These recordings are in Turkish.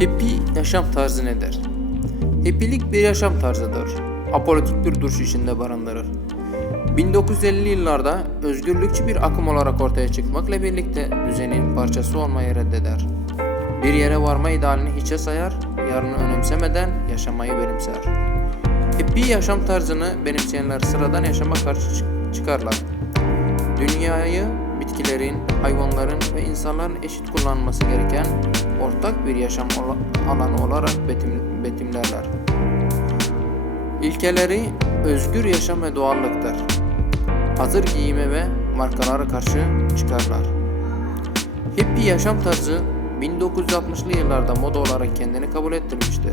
Hippie yaşam tarzı nedir? Hippilik bir yaşam tarzıdır. Apolitik bir duruş içinde barındırır. 1950'li yıllarda özgürlükçü bir akım olarak ortaya çıkmakla birlikte düzenin parçası olmayı reddeder. Bir yere varma idealini hiçe sayar, yarını önemsemeden yaşamayı benimser. Hippie yaşam tarzını benimseyenler sıradan yaşama karşı çık- çıkarlar. Dünyayı bitkilerin, hayvanların ve insanların eşit kullanması gereken ortak bir yaşam alanı olarak betim- betimlerler. İlkeleri özgür yaşam ve doğallıktır. Hazır giyime ve markalara karşı çıkarlar. Hippie yaşam tarzı 1960'lı yıllarda moda olarak kendini kabul ettirmiştir.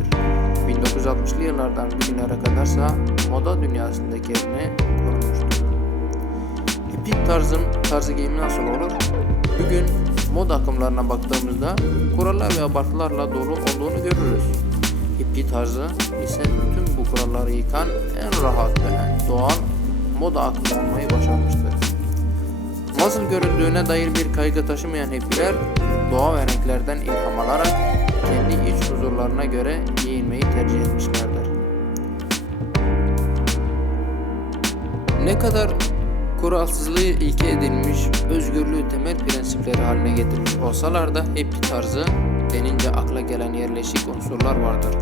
1960'lı yıllardan bugünlere kadarsa moda dünyasındaki yerini korumuştur. Hippie tarzın tarzı giyimi nasıl olur? Bugün moda akımlarına baktığımızda kurallar ve abartılarla dolu olduğunu görürüz. Hippie tarzı ise tüm bu kuralları yıkan en rahat ve en doğal moda akımı olmayı başarmıştır. Nasıl görüldüğüne dair bir kaygı taşımayan hippiler doğa ve renklerden ilham alarak kendi iç huzurlarına göre giyinmeyi tercih etmişlerdir. Ne kadar kuralsızlığı ilke edilmiş, özgürlüğü temel prensipleri haline getirmiş olsalar da hippie tarzı denince akla gelen yerleşik unsurlar vardır.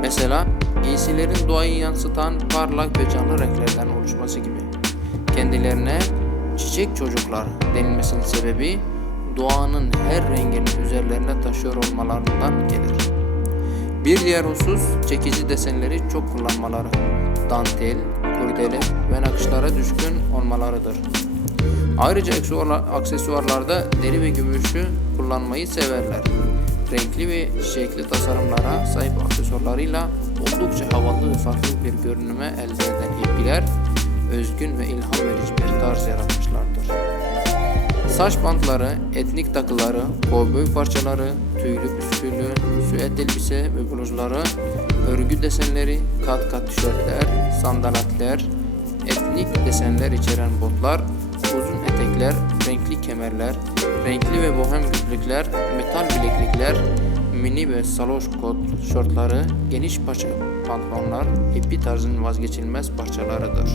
Mesela giysilerin doğayı yansıtan parlak ve canlı renklerden oluşması gibi. Kendilerine çiçek çocuklar denilmesinin sebebi doğanın her rengini üzerlerine taşıyor olmalarından gelir. Bir diğer husus çekici desenleri çok kullanmaları, dantel, kurdele ve nakışlara düşkün olmalarıdır. Ayrıca aksesuarla- aksesuarlarda deri ve gümüşü kullanmayı severler. Renkli ve çiçekli tasarımlara sahip aksesuarlarıyla oldukça havalı ve farklı bir görünüme elde eden hippiler özgün ve ilham verici bir tarz yaratmışlardır. Saç bantları, etnik takıları, kovboy parçaları, tüylü püsküllü, süet elbise ve bluzları, örgü desenleri, kat kat tişörtler, sandaletler, etnik desenler içeren botlar, uzun etekler, renkli kemerler, renkli ve bohem gözlükler, metal bileklikler, mini ve saloş kot şortları, geniş paça pantolonlar hippie tarzının vazgeçilmez parçalarıdır.